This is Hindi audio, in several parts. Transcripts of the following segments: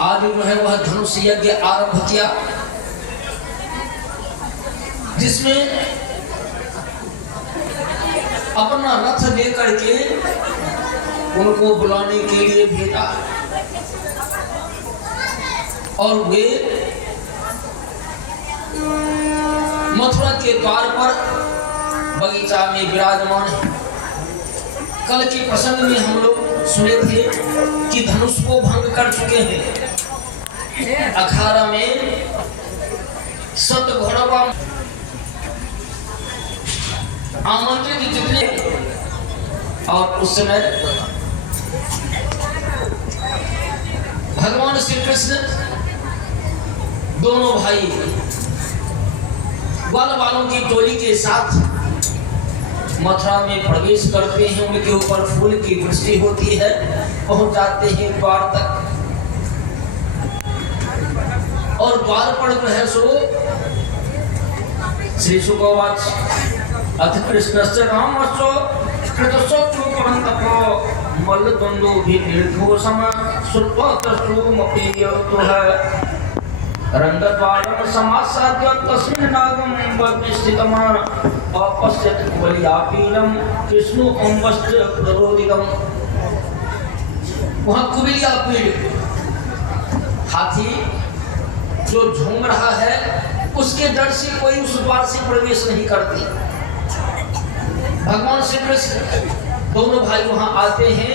आज जो है वह धनुष यज्ञ आरंभ किया, जिसमें अपना रथ लेकर के उनको बुलाने के लिए भेजा और वे मथुरा के द्वार पर बगीचा में विराजमान है। कल के प्रसंग में हम लोग सुने थे कि धनुष को भंग कर चुके हैं। अखाड़ा में सत घोड़वा आमंत्रित जितने और उस समय भगवान श्री कृष्ण दोनों भाई बाल बालों की टोली के साथ मथुरा में प्रवेश करते हैं। उनके ऊपर फूल की वृष्टि होती है, पहुंच जाते हैं द्वार तक और द्वार पर जो है सो श्री सुखवाच अथ कृष्णस्य रामस्य कृतस्य चूपरन्तको मल्लद्वन्द्वो भीतिर्घोषम श्रुत्वतस्तुमपीयतुः रंगद्वारं समासाद्य तस्मिन् नागं वग्निस्थितम् अपश्यत् कुवलयापीडं कृष्णोऽम्बस्य प्ररोदितम्। वहाँ कुवलयापीड हाथी जो झूम रहा है, उसके डर से कोई उस द्वार से प्रवेश नहीं करती। भगवान श्री कृष्ण दोनों भाई वहां आते हैं,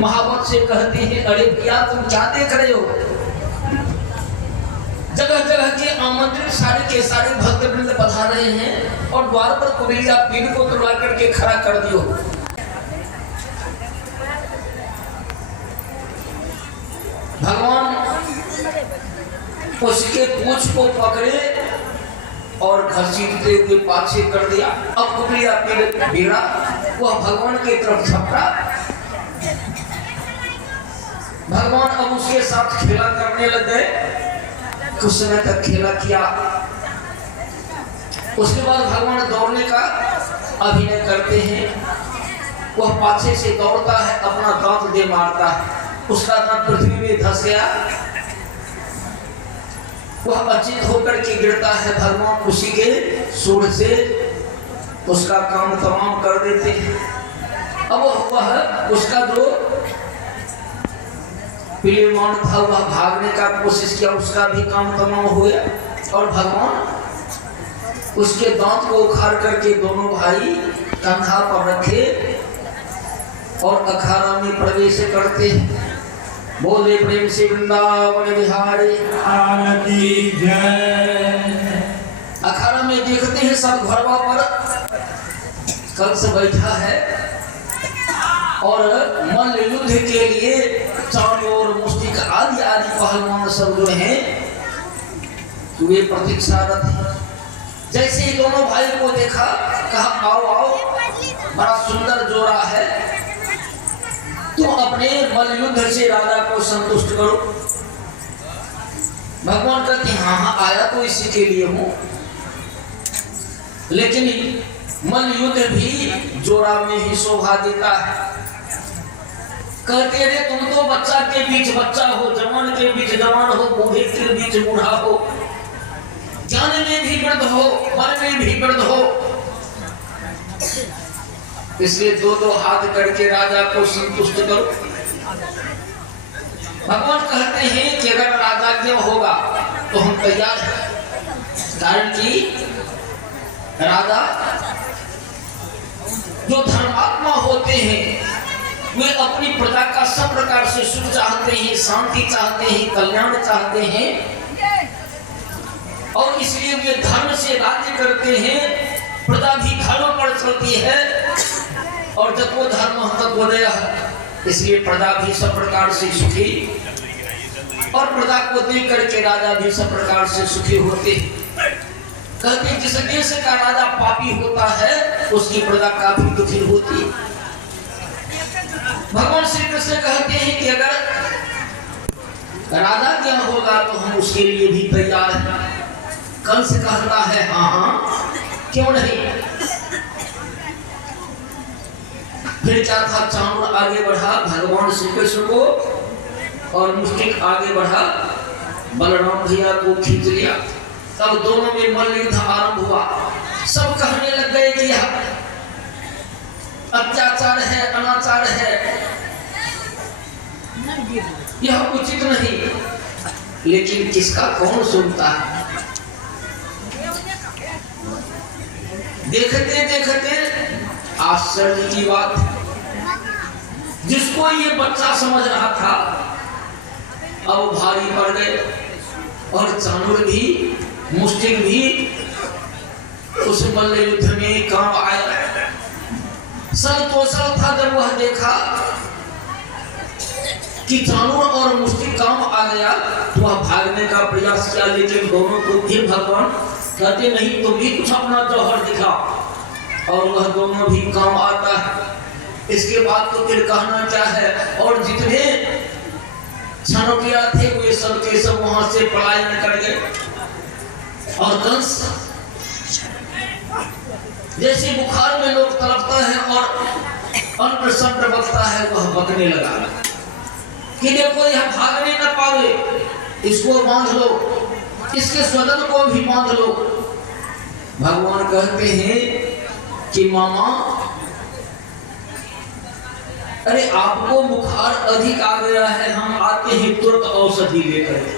महावत से कहते हैं, अरे भैया तुम क्या देख रहे हो? जगह जगह के आमंत्रित सारे के सारे भक्तवृंद पधार रहे हैं और द्वार पर कुवलयापीड को तुला करके खड़ा कर दियो। भगवान उसके पूंछ को पकड़े और घसीटते हुए पाछे कर दिया। अब कुवलयापीड बिगड़ा, वह भगवान की तरफ झपटा। भगवान अब उसके साथ खेला करने लग गए। कुछ समय तक खेला किया, उसके बाद भगवान दौड़ने का अभिनय करते हैं। वह पाछे से दौड़ता है, अपना दांत दे मारता है, उसका दांत पृथ्वी में धंस गया, वह अचेत होकर के गिरता है। भगवान उसी के सूंड से उसका काम तमाम कर देते हैं। अब वह उसका जो पिलेमान था वह भागने का कोशिश किया, उसका भी काम तमाम हो गया और भगवान उसके दांत को उखाड़ करके दोनों भाई कंधा पर रखे और अखाड़ा में प्रवेश करते हैं। बोले प्रेम से वृंदावन बिहारी की जय। अखाड़ा में देखते हैं सब घोड़वा पर कंस बैठा है और मल्ल युद्ध के लिए चारों ओर मुष्टिक आदि आदि पहलवान सब जो हैं वे प्रतीक्षारत हैं। जैसे ही दोनों भाई को देखा, कहा आओ आओ, बड़ा सुंदर जोड़ा है, तुम अपने मल्ल युद्ध से राजा को संतुष्ट करो। भगवान कहते हैं हाँ हाँ आया तो इसी के लिए हूं, लेकिन मल्ल युद्ध भी जोड़ा में ही शोभा देता है। कहते रे तुम तो बच्चा के बीच बच्चा हो, जवान के बीच जवान हो, बूढ़े के बीच बूढ़ा हो, ज्ञान में भी वृद्ध हो, मन में भी वृद्ध हो, इसलिए दो दो हाथ करके राजा को संतुष्ट करो। भगवान कहते हैं कि अगर राजा क्यों होगा तो हम तैयार हैं, कारण कि राजा जो धर्मात्मा होते हैं वे अपनी प्रजा का सब प्रकार से सुख चाहते हैं, शांति चाहते हैं, कल्याण चाहते हैं और इसलिए वे धर्म से राज्य करते हैं। प्रजा भी धर्म पर चलती है और जब वो धर्म तत्वोदय है, इसलिए प्रजा भी सब प्रकार से सुखी और प्रजा को देख करके राजा भी सब प्रकार से सुखी होते। कहते जिस देश का राजा पापी होता है उसकी प्रजा काफी दुखी होती है। भगवान श्री कृष्ण कहते हैं कि अगर राजा क्या होगा तो हम उसके लिए भी तैयार हैं। कंस कहता है हाँ हाँ क्यों नहीं। फिर क्या था, चांद आगे बढ़ा, भगवान श्री कृष्ण को और मुस्टिक आगे बढ़ा, बलराम भैया को खींच लिया। तब दोनों में मल्लयुद्ध आरंभ हुआ। सब कहने लग गए कि यह अत्याचार है, अनाचार है, यह उचित नहीं। लेकिन किसका कौन सुनता है? देखते देखते आश्चर्य की बात, जिसको ये बच्चा समझ रहा था अब भारी पड़ गए। और चाणूर भी, मुस्टिक भी उस मल्ल युद्ध में काम आया। संतोषा था जब वह देखा कि चाणूर और मुस्टिक काम आ गया, तो वह भागने का प्रयास किया, लेकिन दोनों को फिर भगवान कहते नहीं तो भी कुछ अपना जौहर दिखा, और वह दोनों भी काम आता है। इसके बाद तो फिर कहना क्या है। और जितने क्षणों थे वे सब के सब वहां से पलायन कर गए। और कंस जैसे बुखार में लोग तड़पता है और अन्न संत बकता है, वह बकने लगा कि देखो यह भागने न पावे, इसको बांध लो, इसके स्वदन को भी बांध लो। भगवान कहते हैं कि मामा, अरे आपको बुखार अधिक आ गया है, हम आते हैं तुरंत औषधि लेकर।